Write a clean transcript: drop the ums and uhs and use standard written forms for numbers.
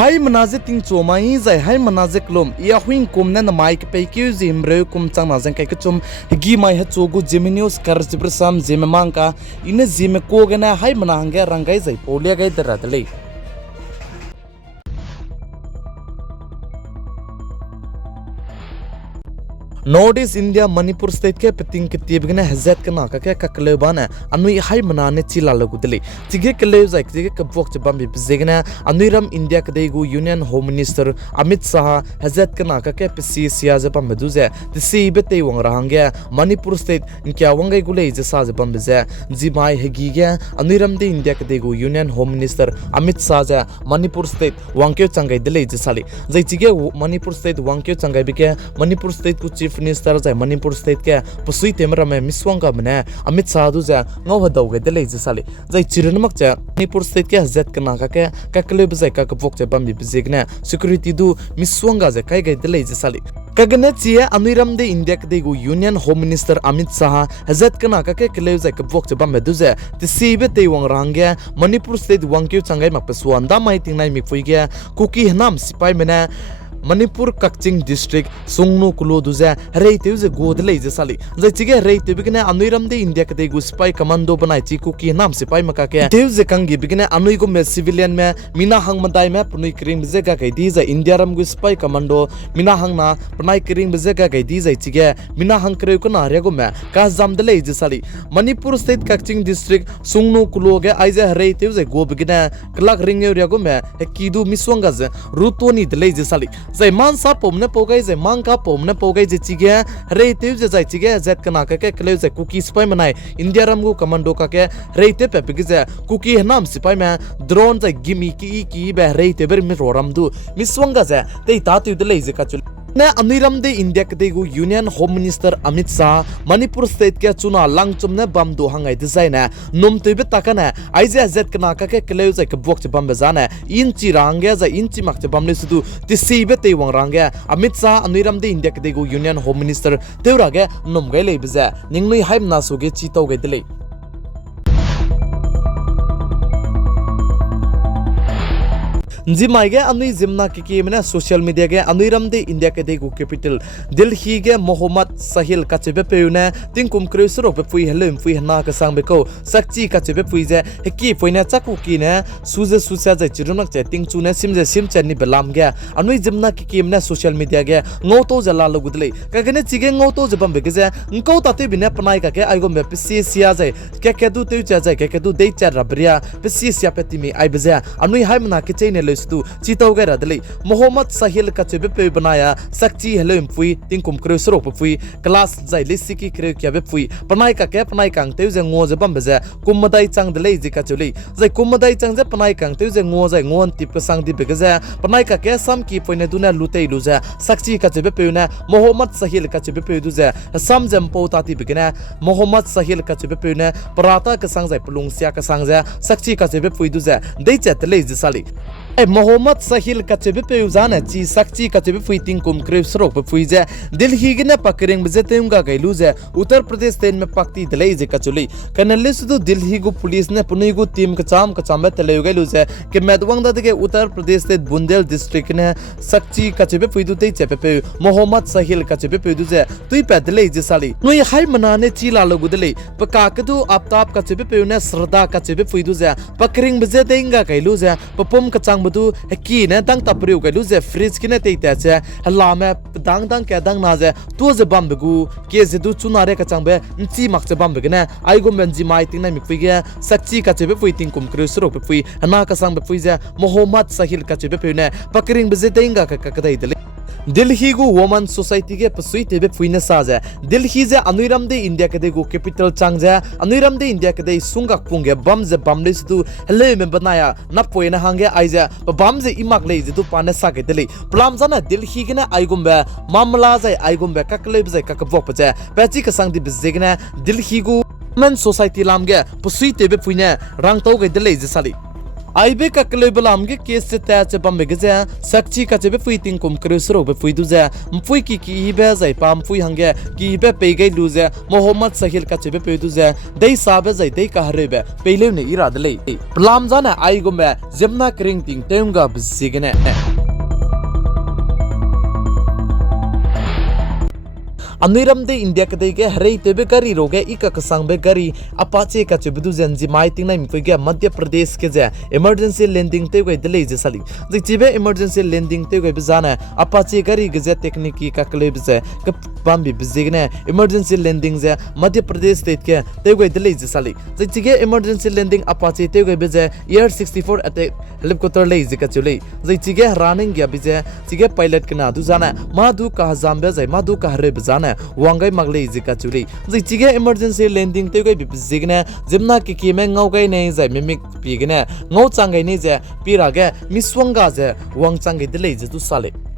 hai manaje ting chomai zai hai manaje klom ia huing kumna na mic pe kyu zimre kum chang na jang kai kchum gi mai ha chogu geminius kar jibrasam zeme mangka ine zeme ko gena hai manangge rangai zai polia gai daradle Northeast India Manipur state ke peting ke tibgna hazat kana ka ke kaklebana anui hai manane chila lagudli tige kle zai tige kabok chabam bi bzegna anuiram India kadegu Union Home Minister Amit Shah hazat kana ka ke pc sia zabam meduze tisi bete wang rahangya Manipur state kya wangai gulei je sa zabam bze jimai hegi ge anuiram de India kadegu Union Home Minister Amit Shah ja Manipur state wangkyo changai dele je sali zai tige Manipur state wangkyo changai bi ke Manipur state ku Chief Minister zai Manipur state ke pusui temra me miswanga mane Amit Shah du ja ngau hadaw ge dele je sali zai chirinmak cha Manipur state ke hazat kana ka ke kakleb zai ka bok cha bam bi bzegna security du miswanga ja kai ge dele je sali kagane chia anuiram de India kadegu Union Home Minister Amit Shah hazat kana ka ke kleb zai ka bok cha bam me du ja tisibe te wang rangge Manipur state wangkyu changai mak paswan da mai tingnai mi fuige kuki nam sipai mena Manipur Kakching district Sungnu Kulo duza reite uze godle je sali zai chige reite bigene anuiram de India kate gu spy commando banai chi ku ki nam sipai maka ke teuze kangi bigene anui go me civilian me mina hang mandai me punui kring bje ga kai di za India ram gu spy commando mina hang na punai kring bje ga kai di zai chige mina hang kre ko na re go me ka jam dele je sali Manipur state Kakching district Sungnu Kulo ge aize reite uze go bigene klak ring re go me kidu miswanga je rutoni dele je sali zai man sa pomne pogai zai man ka pomne pogai je chige reite je zai chige zet kana ka ke kle je cookie spy manai India ram gu commando ka ke reite pe pe je cookie nam sipai me drone zai gimi ki be reite ber mi roram du miswanga je te ta tu de le je ka chul ne anuiram de India kadegu Union Home Minister Amit Shah Manipur state ke chuna langchum ne bam do hangai design na nom tebe takana aize zet kana ka ke kleu zai ka bok che bam bezana inchi rangya za inchi mak che bam le sudu tisibe te wang rangya Amit Shah anuiram de India kadegu Union Home Minister teura ge nom gai le beza ningnui haim na so ge chi tau ge dele Zimai ge anui zimna ki mena social media ge anuiram de India ke degu capital Delhi ge Mohammad Sahil ka chebe peune tingkum kreusro pe pui helem pui na ka sang be ko sakchi ka chebe pui je heki poina chaku ki ne suze susya je chirunak che tingchu ne simje simchen ni belam ge anui zimna ki mena social media ge ngoto jala logudle ka gene chige ngoto jabam be ge je ngko ta te bine panai ka ke aigo me pc sia je ke du te cha je ke du de cha rabria pc sia pe timi ai be je anui haimna ke chaine tu chitau ga radle Mohammad Sahil ka chebe pe banaya sakchi helem pui tingkum kreusro pui class zai lisiki kre kya be pui panai ka ke panai kang te je ngo je bam be je kummadai chang de le ji ka chuli zai kummadai chang je panai kang te je ngo zai ngon tip ka sang di be je panai ka ke sam ki poine duna lutei lu je sakchi ka chebe pe na Mohammad Sahil ka chebe pe du je sam jam po ta ti be na Mohammad Sahil ka chebe pe na parata ka sang zai pulung sia ka sang je sakchi ka chebe pui du je dei chat le ji sali Mohammad Sahil ka chebe pe uzana chi sakchi ka chebe pui tingkum krep srok pe pui je Delhi ge na pakring bje tem ga gailu je Uttar Pradesh ten me pakti dele je ka chuli kanale sudu Delhi gu police ne punai gu team ka cham be tele gailu je ke medwang da ge Uttar Pradesh te Bundel district ne sakchi ka chebe pui du te chepe pe Mohammad Sahil ka chebe pe du je tui pe dele je sali noi hai manane chi la logu dele paka ka du aptap ka chebe pe ne srada ka chebe pui du je pakring bje tenga gailu je papom ka chang tu ki ne dang ta priu ga lu je fridge ki ne te ta che hala me dang ke dang na je tu je bam begu ke je du chuna re ka chang be chi mak che bam be ne ai go men ji mai ting na mi pui ge sakchi ka che be pui ting kum kru sro pe pui na ka sang be pui je Mohammad Sahil ka che be pui ne pakring be je tenga ka dai dele Delhi gu woman society ge pasui tebe puina saja Delhi je anuiram de India ke de gu capital changja anuiram de India ke de sungak punge bamje bamle stu hele me banaya na poina hange aija bamje imak le je tu pane sa ke dele plam jana Delhi ge na aigumbe mamla jai aigumbe kakleb jai kakbok paja pachi ka sang di bizegna Delhi gu woman society lamge pasui tebe puina rang tau ge dele je sali आइबे ककले बलाम के case से तैच बम गजे सक्ची का चबे फुई तिंग कुम क्रेसरो बे फुई दुजे फुई की बे जाय palm फुई हंगे की बे पे गई लुजे मोहम्मद सहिल का चबे पे दुजे दई साबे जाय दई का हरे बे पेले ने इराद ले प्लाम जाना आई गो में जेमना क्रिंग तिंग तेंगा बिसिगने अनिरम दे इंडिया के दे के हरे तेबे गरी रोगे इका कसंग बे गरी अपाचे का चबदु जंजी माई तिंग ना मिफे के मध्य प्रदेश के जे इमरजेंसी लैंडिंग ते गई दले जे साली जे चिबे इमरजेंसी लैंडिंग ते गई बजाना अपाचे गरी गजे टेक्निकी का क्लेब जे कप बम बि बिजिगने इमरजेंसी लैंडिंग जे मध्य प्रदेश स्टेट के ते गई दले जे साली जे चिगे इमरजेंसी लैंडिंग अपाचे ते गई बजे एयर 64 अटैक हेलीकॉप्टर ले जे का चले जे चिगे रनिंग या बिजे चिगे पायलट के ना दु जाना मादु का जाम्बे जे मादु का हरे बजाना वांगै मगले जिका चुली जि चिगे इमरजेंसी लैंडिंग ते गई बिजिगने जिमना की में ngaugai nei jai mimic pigene ngau changai nei je piraga miswanga je wang changai de le je tu sale